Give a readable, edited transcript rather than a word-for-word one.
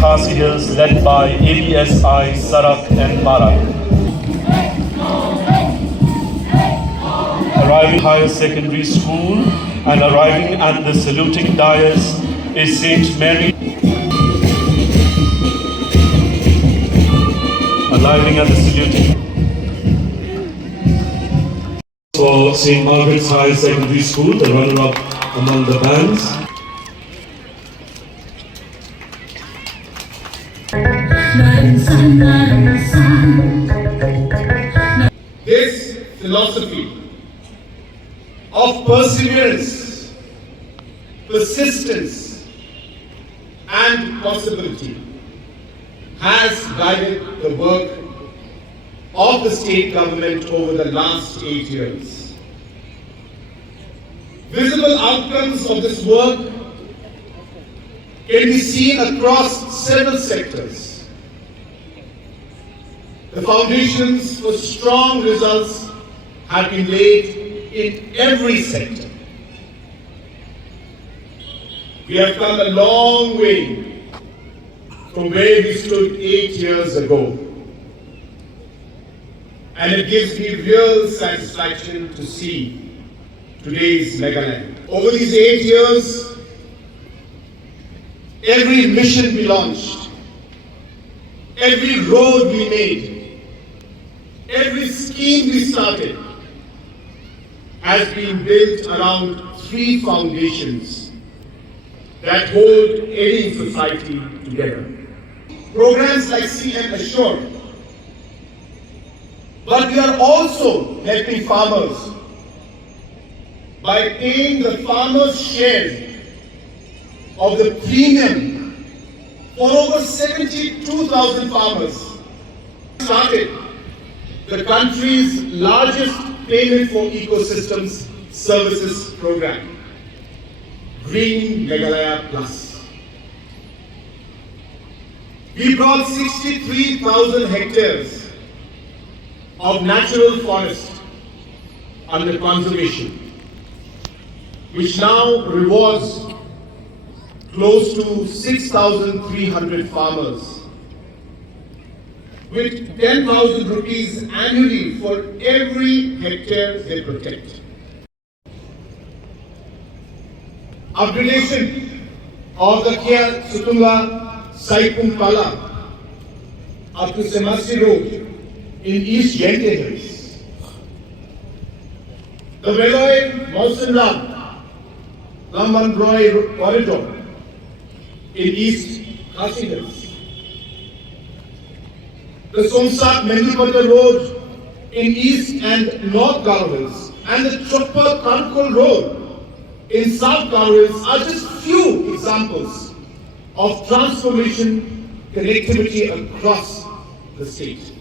Khasi Hills led by ABSI, Sarak and Marak. Arriving higher secondary school and arriving at the saluting dais is St. Mary. Arriving at the saluting for St. Margaret's Higher Secondary School, the runner-up among the bands. This philosophy of perseverance, persistence, and possibility has guided the work of the state government over the last 8 years. Visible outcomes of this work can be seen across several sectors. The foundations for strong results have been laid in every sector. We have come a long way from where we stood 8 years ago. And it gives me real satisfaction to see today's Meghalaya. Over these 8 years, every mission we launched, every road we made, every scheme we started has been built around 3 foundations that hold any society together. Programs like CM Assure, but we are also helping farmers by paying the farmers' share of the premium for over 72,000 farmers. Started the country's largest payment for ecosystems services program, Green Meghalaya Plus. We brought 63,000 hectares of natural forest under conservation, which now rewards close to 6,300 farmers with 10,000 rupees annually for every hectare they protect. Upgradation of the Kia Sutunga Saipumpala up to Semasi Road in East Jngoh Hills. The Veloy Mausanram Lambanroy corridor in East Khasi Hills. The Somsak Mendipata Road in East and North Garo Hills and the Choppa Karkol Road in South Garo Hills are just few examples of transformation connectivity across the state.